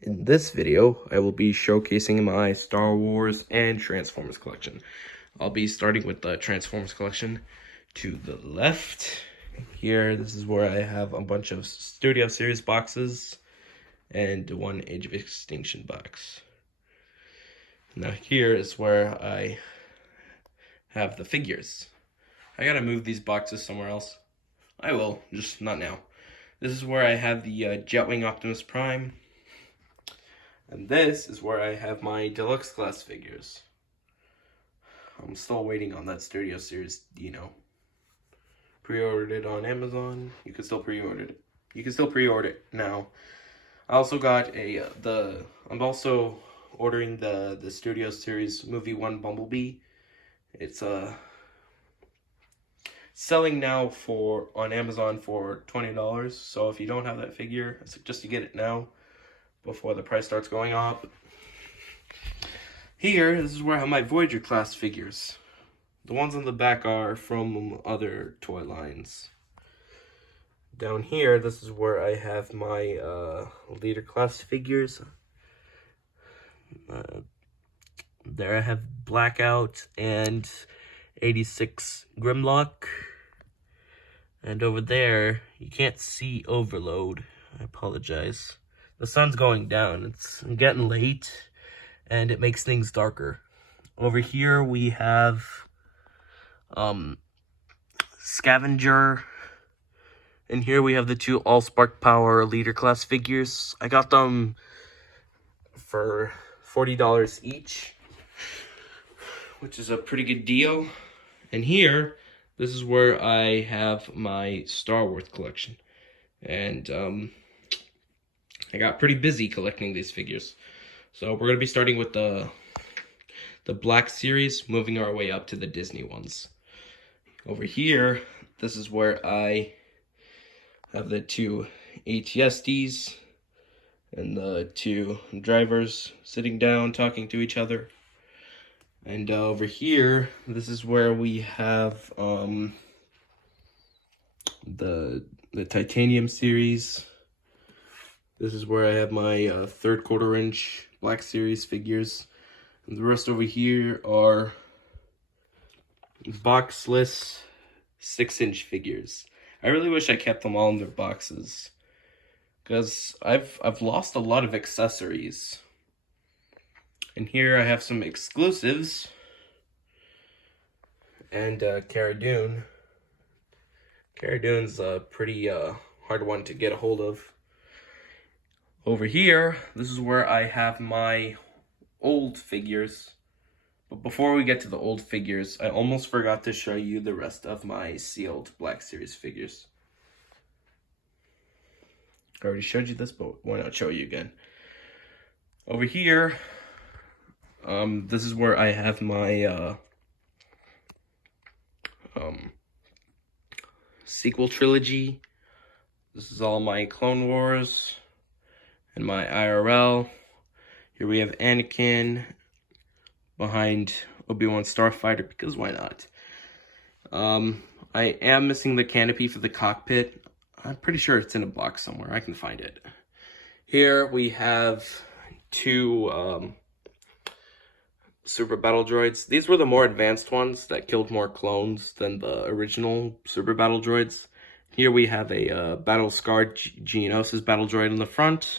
In this video, I will be showcasing my Star Wars and Transformers collection. I'll be starting with the Transformers collection to the left. Here, this is where I have a bunch of Studio Series boxes and one Age of Extinction box. Now here is where I have the figures. I gotta move these boxes somewhere else. I will, just not now. This is where I have the Jetwing Optimus Prime. And this is where I have my deluxe class figures. I'm still waiting on that Studio Series Dino. Pre-ordered it on Amazon. You can still pre-order it. You can still pre-order it now. I also got I'm also ordering the Studio Series Movie 1 Bumblebee. It's selling now on Amazon for $20. So if you don't have that figure, I suggest you get it now before the price starts going up. Here, this is where I have my Voyager class figures. The ones on the back are from other toy lines. Down here, this is where I have my leader class figures. There I have Blackout and 86 Grimlock. And over there, you can't see Overload. I apologize. The sun's going down. It's getting late, and it makes things darker. Over here, we have Scavenger. And here we have the two All-Spark Power Leader Class figures. I got them for $40 each, which is a pretty good deal. And here, this is where I have my Star Wars collection. And I got pretty busy collecting these figures. So we're going to be starting with the Black Series, moving our way up to the Disney ones. Over here, this is where I have the two ATSDs and the two drivers sitting down talking to each other. And over here, this is where we have the Titanium series. This is where I have my 3/4 inch Black Series figures. And the rest over here are boxless 6-inch figures. I really wish I kept them all in their boxes, because I've lost a lot of accessories. And here I have some exclusives. And Cara Dune. Cara Dune's a pretty hard one to get a hold of. Over here, this is where I have my old figures. But before we get to the old figures, I almost forgot to show you the rest of my sealed Black Series figures. I already showed you this, but why not show you again? Over here, this is where I have my sequel trilogy. This is all my Clone Wars and my IRL. Here we have Anakin behind Obi-Wan Starfighter, because why not? I am missing the canopy for the cockpit. I'm pretty sure it's in a box somewhere. I can find it. Here we have two Super Battle Droids. These were the more advanced ones that killed more clones than the original Super Battle Droids. Here we have a battle-scarred Geonosis Battle Droid in the front.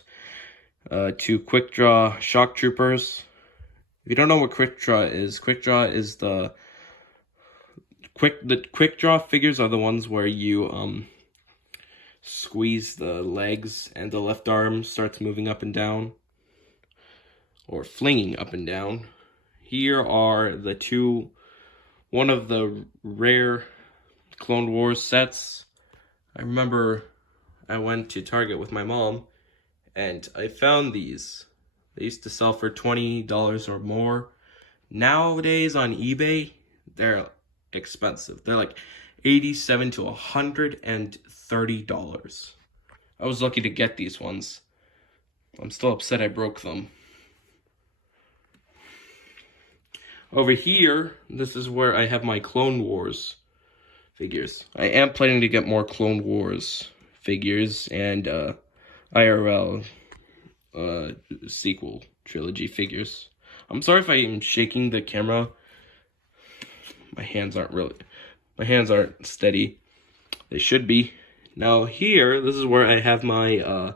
Two Quick Draw Shock Troopers. If you don't know what Quick Draw is the Quick Draw figures are the ones where you squeeze the legs and the left arm starts moving up and down, or flinging up and down. Here are one of the rare Clone Wars sets. I remember I went to Target with my mom and I found these. They used to sell for $20 or more. Nowadays on eBay, they're expensive. They're like $87 to $130. I was lucky to get these ones. I'm still upset I broke them. Over here, this is where I have my Clone Wars figures. I am planning to get more Clone Wars figures and IRL sequel trilogy figures. I'm sorry if I am shaking the camera. My hands aren't steady. They should be. Now here, this is where I have my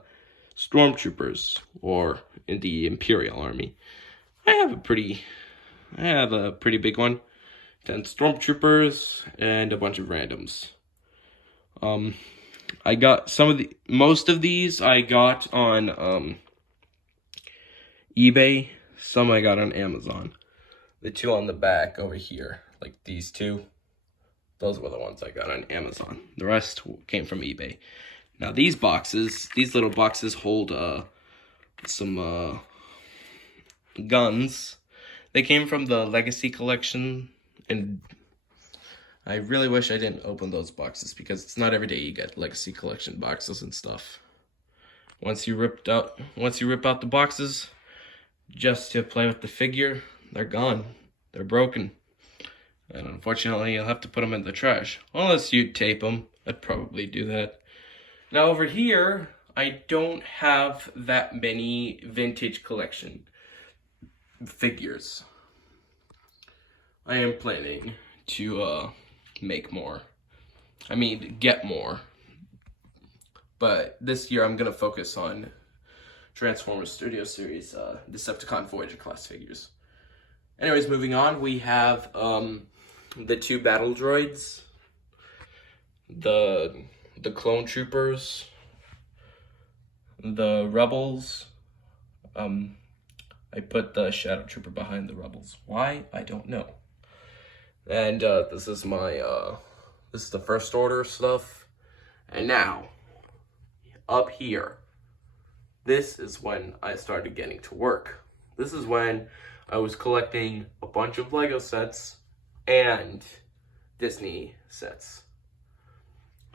stormtroopers, or in the Imperial Army. I have a pretty big one. 10 stormtroopers and a bunch of randoms. I got most of these I got on eBay. Some I got on Amazon. The two on the back over here, like these two, those were the ones I got on Amazon. The rest came from eBay. Now these little boxes hold some guns. They came from the Legacy collection, and I really wish I didn't open those boxes because it's not every day you get Legacy collection boxes and stuff. Once you rip out the boxes just to play with the figure, they're gone. They're broken. And unfortunately, you'll have to put them in the trash. Unless you tape them. I'd probably do that. Now over here, I don't have that many vintage collection figures. I am planning to make more. I mean, get more. But this year I'm gonna focus on Transformers Studio Series Decepticon Voyager class figures. Anyways, moving on, we have the two battle droids, the clone troopers, the rebels. I put the shadow trooper behind the rebels. Why? I don't know. And this is the first order stuff. And now, up here, this is when I started getting to work. This is when I was collecting a bunch of Lego sets and Disney sets.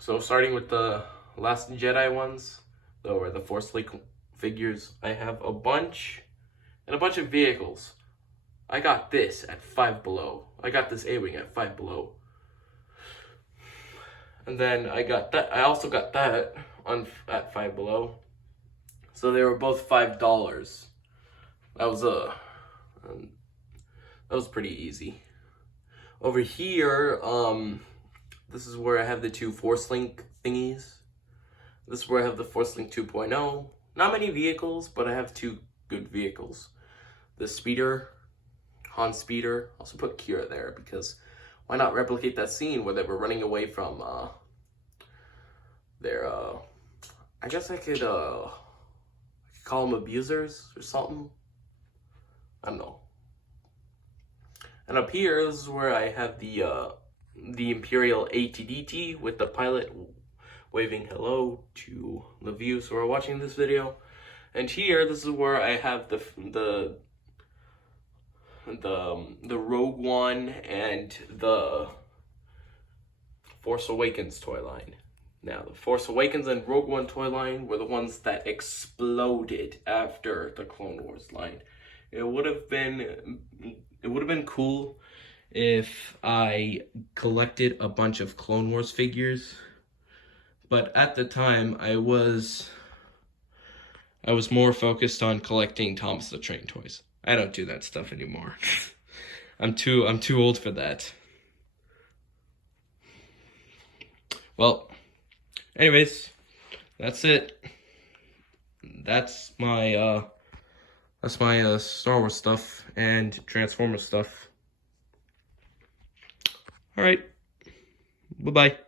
So starting with the Last Jedi ones, or the Force Link figures, I have a bunch, and a bunch of vehicles. I got this at Five Below. I got this A-Wing at Five Below. And then I also got that at Five Below. So they were both $5. That was pretty easy. Over here, this is where I have the two Force Link thingies. This is where I have the Force Link 2.0. Not many vehicles, but I have two good vehicles. The Speeder, Han Speeder. Also put Kira there because why not replicate that scene where they were running away from their I guess I could call them abusers or something. I don't know. And up here, this is where I have the Imperial AT-DT with the pilot waving hello to the viewers who are watching this video. And here, this is where I have the Rogue One and the Force Awakens toy line. Now, the Force Awakens and Rogue One toy line were the ones that exploded after the Clone Wars line. It would have been cool if I collected a bunch of Clone Wars figures, but at the time I was more focused on collecting Thomas the Train toys. I don't do that stuff anymore. I'm too old for that. Well, anyways, that's it. That's my Star Wars stuff and Transformers stuff. All right. Bye-bye.